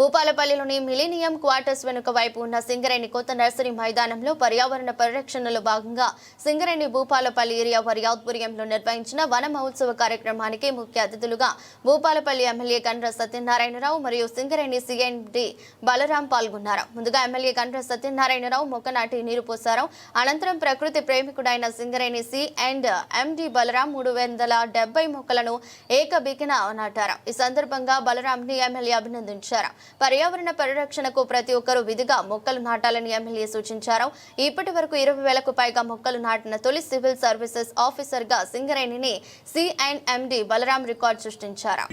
భూపాలపల్లిలోని millennium quarters వెనుక వైపు ఉన్న సింగరేణి కొత్త నర్సరీ మైదానంలో పర్యావరణ పరిరక్షణలో భాగంగా సింగరేణి భూపాలపల్లి ఏరియా వారి ఆధ్వర్యంలో నిర్వహించిన వన మహోత్సవ కార్యక్రమానికి ముఖ్య అతిథులుగా భూపాలపల్లి ఎమ్మెల్యే గండ్ర సత్యనారాయణరావు మరియు సింగరేణి సిఎండి బలరాం పాల్గొన్నారు. ముందుగా ఎమ్మెల్యే గండ్ర సత్యనారాయణరావు మొక్కనాటి నీరు పోశారు అనంతరం ప్రకృతి ప్రేమికుడైన Singareni C and MD Balram మూడు వందల డెబ్బై మొక్కలను ఏకబికిన నాటారు. ఈ సందర్భంగా బలరాంని ఎమ్మెల్యే అభినందించారు. పర్యావరణ పరిరక్షణకు ప్రతి ఒక్కరూ విధిగా మొక్కలు నాటాలని ఎమ్మెల్యే సూచించారు. ఇప్పటి వరకు ఇరవై వేలకు పైగా మొక్కలు నాటిన తొలి సివిల్ సర్వీసెస్ ఆఫీసర్గా సింగరేణిని సిఎన్ఎండి బలరాం రికార్డు సృష్టించారు.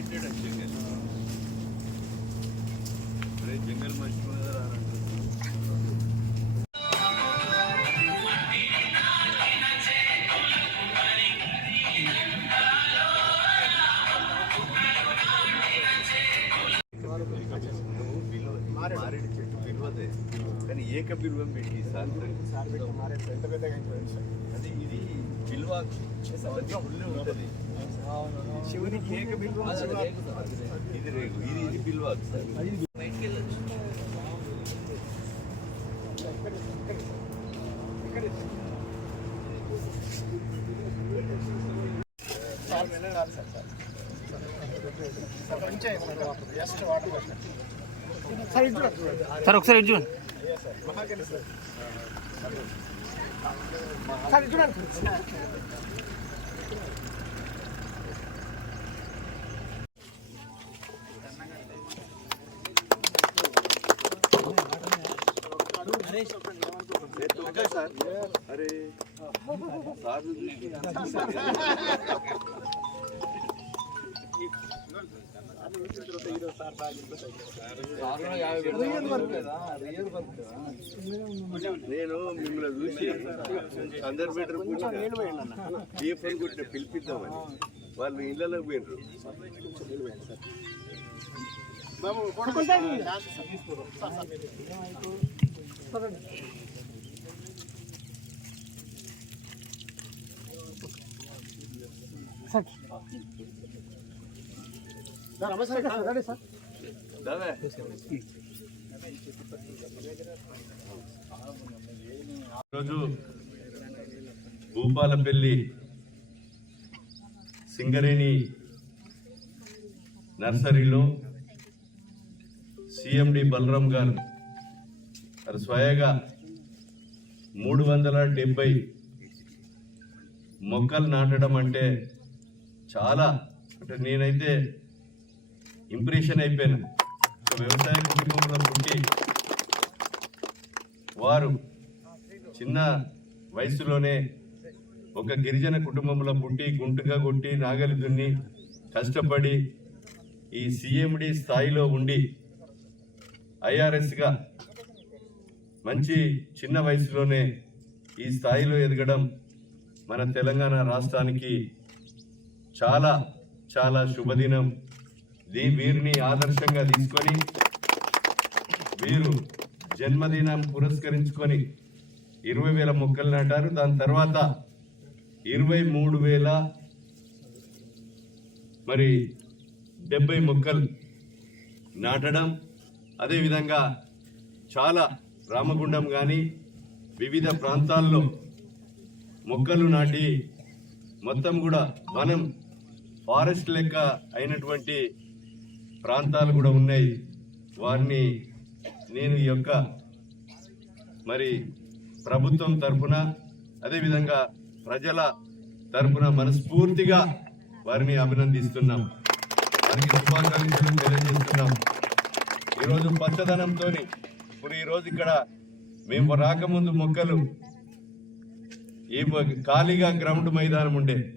కానీ ఏక పిలువం పెట్టి సార్ అది ఇది పిలువ ఫుల్ ఉంటుంది. శివునికి ఏక బిల్వం ఇది రేగు ఇది ఇది పిలువ సార్. సార్ ఒకసారి ఇటు చూడండి అరే సార్ నేను మిమ్మల్ని చూసి అందరు బెటర్ డిఎఫ్ఎన్ కొట్టిన పిలిపిద్దామని. వాళ్ళు ఇళ్ళలో పోయినరు. ఈరోజు భూపాలపల్లి సింగరేణి నర్సరీలో సిఎండి బలరాం గారు స్వయంగా మూడు వందల డెబ్బై మొక్కలు నాటడం అంటే చాలా అంటే నేనైతే ఇంప్రెషన్ అయిపోయాను. ఒక వ్యవసాయ కుటుంబంలో పుట్టి వారు చిన్న వయసులోనే ఒక గిరిజన కుటుంబంలో పుట్టి గుంటుగా కొట్టి నాగలి దున్ని కష్టపడి ఈ సిఎండి స్థాయిలో ఉండి ఐఆర్ఎస్గా మంచి చిన్న వయసులోనే ఈ స్థాయిలో ఎదగడం మన తెలంగాణ రాష్ట్రానికి చాలా చాలా శుభదినం. దీ వీరిని ఆదర్శంగా తీసుకొని వీరు జన్మదినం పురస్కరించుకొని ఇరవై వేల మొక్కలు నాటారు. దాని తర్వాత ఇరవై మూడు వేల మరి డెబ్బై మొక్కలు నాటడం. అదేవిధంగా చాలా రామగుండం కానీ వివిధ ప్రాంతాల్లో మొక్కలు నాటి మొత్తం కూడా వనం ఫారెస్ట్ లెక్క అయినటువంటి ప్రాంతాలు కూడా ఉన్నాయి. వారిని నేను ఈ యొక్క మరి ప్రభుత్వం తరఫున అదేవిధంగా ప్రజల తరఫున మనస్ఫూర్తిగా వారిని అభినందిస్తున్నాం. వారికి శుభాకాంక్షలు తెలియజేస్తున్నాం. ఈరోజు పచ్చదనంతో ఇప్పుడు ఈరోజు ఇక్కడ మేము రాకముందు మొక్కలు ఈ ఖాళీగా గ్రౌండ్ మైదానం ఉండే.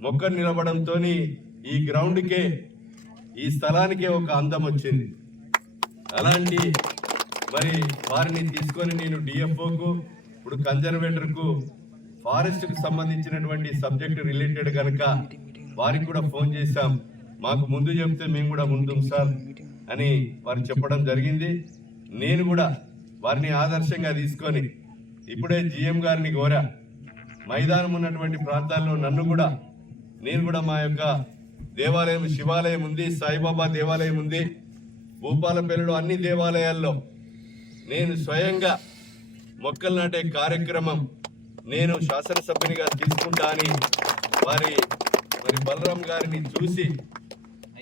మొక్కలు నిలబడంతో ఈ గ్రౌండ్కే ఈ స్థలానికే ఒక అందం వచ్చింది. అలాంటి మరి వారిని తీసుకొని నేను డిఎఫ్ఓకు ఇప్పుడు కన్జర్వేటర్కు ఫారెస్ట్కు సంబంధించినటువంటి సబ్జెక్ట్ రిలేటెడ్ కనుక వారికి కూడా ఫోన్ చేశాం. మాకు ముందు చెప్తే మేము కూడా ముందుం సార్ అని వారు చెప్పడం జరిగింది. నేను కూడా వారిని ఆదర్శంగా తీసుకొని ఇప్పుడే జిఎం గారిని కోరా. మైదానం ఉన్నటువంటి ప్రాంతాల్లో నన్ను కూడా నేను కూడా మా యొక్క దేవాలయం శివాలయం ఉంది సాయిబాబా దేవాలయం ఉంది. భూపాలపల్లిలో అన్ని దేవాలయాల్లో నేను స్వయంగా మొక్కలు నాటే కార్యక్రమం నేను శాసనసభ్యునిగా తీసుకుంటా అని వారి మరి బలరాం గారిని చూసి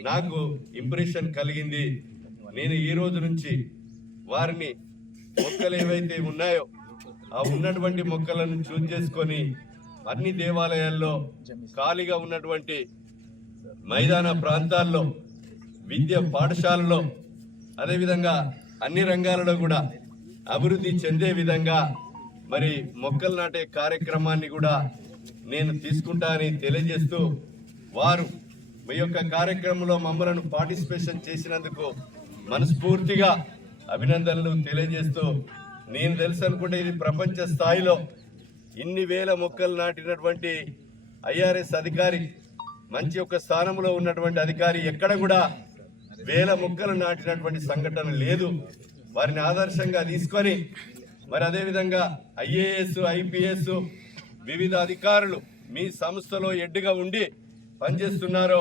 నాకు ఇంప్రెషన్ కలిగింది. నేను ఈ రోజు నుంచి వారిని మొక్కలు ఏవైతే ఉన్నాయో ఆ ఉన్నటువంటి మొక్కలను చూజ్ చేసుకొని అన్ని దేవాలయాల్లో ఖాళీగా ఉన్నటువంటి మైదాన ప్రాంతాల్లో విద్య పాఠశాలలో అదేవిధంగా అన్ని రంగాలలో కూడా అభివృద్ధి చెందే విధంగా మరి మొక్కలు నాటే కార్యక్రమాన్ని కూడా నేను తీసుకుంటా అని తెలియజేస్తూ వారు మీ యొక్క కార్యక్రమంలో మమ్మలను పార్టిసిపేషన్ చేసినందుకు మనస్ఫూర్తిగా అభినందనలు తెలియజేస్తూ నేను తెలుసు అనుకుంటే ఇది ప్రపంచ స్థాయిలో ఇన్ని వేల మొక్కలు నాటినటువంటి ఐఆర్ఎస్ అధికారి మంచి ఒక స్థానంలో ఉన్నటువంటి అధికారి ఎక్కడ కూడా వేల మొక్కలు నాటినటువంటి సంఘటన లేదు. వారిని ఆదర్శంగా తీసుకొని మరి అదేవిధంగా ఐఏఎస్ ఐపీఎస్ వివిధ అధికారులు మీ సంస్థలో ఎడ్డుగా ఉండి పనిచేస్తున్నారో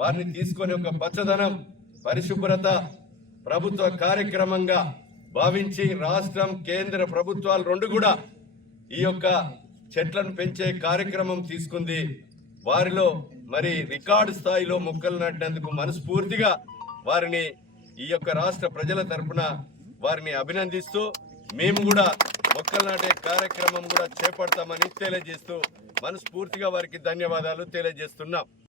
వారిని తీసుకొని ఒక పచ్చదనం పరిశుభ్రత ప్రభుత్వ కార్యక్రమంగా భావించి రాష్ట్రం కేంద్ర ప్రభుత్వాలు రెండు కూడా ఈ యొక్క చెట్లను పెంచే కార్యక్రమం తీసుకుంది. వారిలో మరి రికార్డు స్థాయిలో మొక్కలు నాటినందుకు మనస్ఫూర్తిగా వారిని ఈ యొక్క రాష్ట్ర ప్రజల తరపున వారిని అభినందిస్తూ మేము కూడా మొక్కలు నాటే కార్యక్రమం కూడా చేపడతామని తెలియజేస్తూ మనస్ఫూర్తిగా వారికి ధన్యవాదాలు తెలియజేస్తున్నాం.